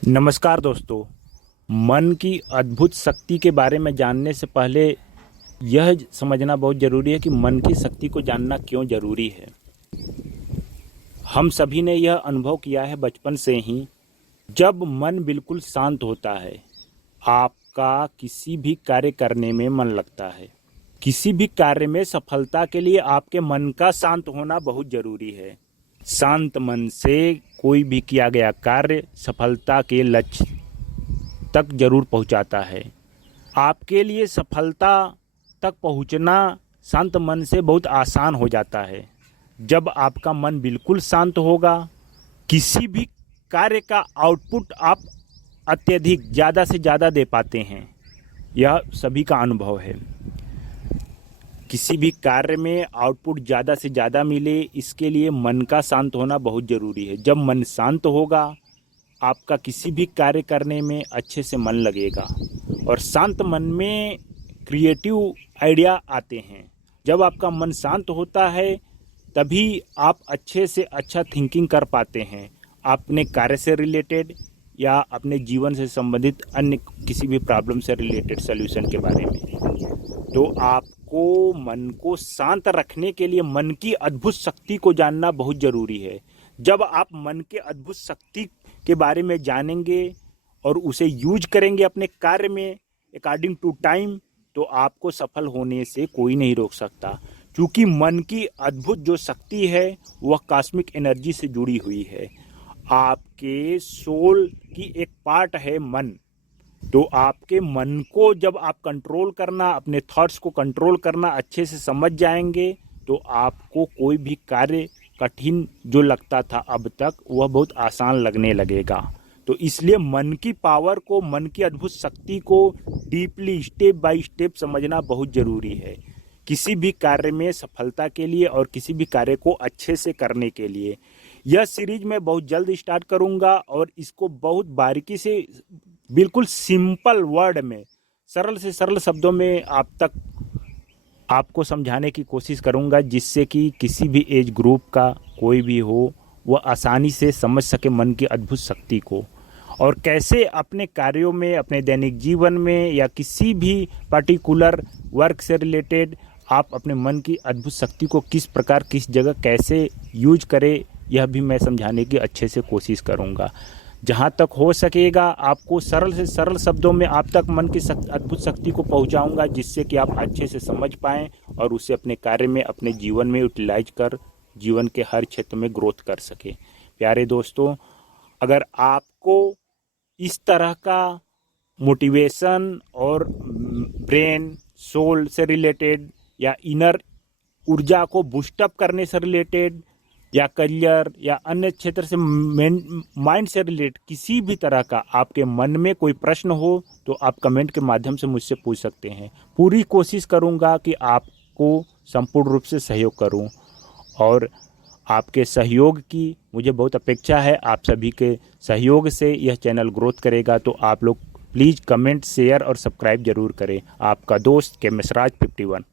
नमस्कार दोस्तों। मन की अद्भुत शक्ति के बारे में जानने से पहले यह समझना बहुत ज़रूरी है कि मन की शक्ति को जानना क्यों ज़रूरी है। हम सभी ने यह अनुभव किया है बचपन से ही। जब मन बिल्कुल शांत होता है, आपका किसी भी कार्य करने में मन लगता है। किसी भी कार्य में सफलता के लिए आपके मन का शांत होना बहुत ज़रूरी है। शांत मन से कोई भी किया गया कार्य सफलता के लक्ष्य तक जरूर पहुंचाता है। आपके लिए सफलता तक पहुंचना शांत मन से बहुत आसान हो जाता है। जब आपका मन बिल्कुल शांत होगा, किसी भी कार्य का आउटपुट आप अत्यधिक ज़्यादा से ज़्यादा दे पाते हैं। यह सभी का अनुभव है। किसी भी कार्य में आउटपुट ज़्यादा से ज़्यादा मिले, इसके लिए मन का शांत होना बहुत ज़रूरी है। जब मन शांत होगा, आपका किसी भी कार्य करने में अच्छे से मन लगेगा और शांत मन में क्रिएटिव आइडिया आते हैं। जब आपका मन शांत होता है, तभी आप अच्छे से अच्छा थिंकिंग कर पाते हैं, अपने कार्य से रिलेटेड या अपने जीवन से संबंधित अन्य किसी भी प्रॉब्लम से रिलेटेड सॉल्यूशन के बारे में। तो आपको मन को शांत रखने के लिए मन की अद्भुत शक्ति को जानना बहुत ज़रूरी है। जब आप मन के अद्भुत शक्ति के बारे में जानेंगे और उसे यूज करेंगे अपने कार्य में अकॉर्डिंग टू टाइम, तो आपको सफल होने से कोई नहीं रोक सकता। क्योंकि मन की अद्भुत जो शक्ति है वह कॉस्मिक एनर्जी से जुड़ी हुई है। आपके सोल की एक पार्ट है मन। तो आपके मन को जब आप कंट्रोल करना, अपने थॉट्स को कंट्रोल करना अच्छे से समझ जाएंगे, तो आपको कोई भी कार्य कठिन जो लगता था अब तक, वह बहुत आसान लगने लगेगा। तो इसलिए मन की पावर को, मन की अद्भुत शक्ति को डीपली स्टेप बाय स्टेप समझना बहुत ज़रूरी है, किसी भी कार्य में सफलता के लिए और किसी भी कार्य को अच्छे से करने के लिए। यह सीरीज मैं बहुत जल्द स्टार्ट करूंगा और इसको बहुत बारीकी से, बिल्कुल सिंपल वर्ड में, सरल से सरल शब्दों में आपको समझाने की कोशिश करूंगा, जिससे कि किसी भी एज ग्रुप का कोई भी हो, वह आसानी से समझ सके मन की अद्भुत शक्ति को, और कैसे अपने कार्यों में, अपने दैनिक जीवन में या किसी भी पर्टिकुलर वर्क से रिलेटेड आप अपने मन की अद्भुत शक्ति को किस प्रकार, किस जगह कैसे यूज करें, यह भी मैं समझाने की अच्छे से कोशिश करूंगा। जहाँ तक हो सकेगा आपको सरल से सरल शब्दों में आप तक मन की अद्भुत शक्ति को पहुँचाऊँगा, जिससे कि आप अच्छे से समझ पाएँ और उसे अपने कार्य में, अपने जीवन में यूटिलाइज कर जीवन के हर क्षेत्र में ग्रोथ कर सके। प्यारे दोस्तों, अगर आपको इस तरह का मोटिवेशन और ब्रेन, सोल से रिलेटेड या इनर ऊर्जा को बूस्टअप करने से रिलेटेड या करियर या अन्य क्षेत्र से, माइंड से रिलेटेड किसी भी तरह का आपके मन में कोई प्रश्न हो, तो आप कमेंट के माध्यम से मुझसे पूछ सकते हैं। पूरी कोशिश करूंगा कि आपको संपूर्ण रूप से सहयोग करूं, और आपके सहयोग की मुझे बहुत अपेक्षा है। आप सभी के सहयोग से यह चैनल ग्रोथ करेगा। तो आप लोग प्लीज़ कमेंट, शेयर और सब्सक्राइब जरूर करें। आपका दोस्त के मिसराज 51।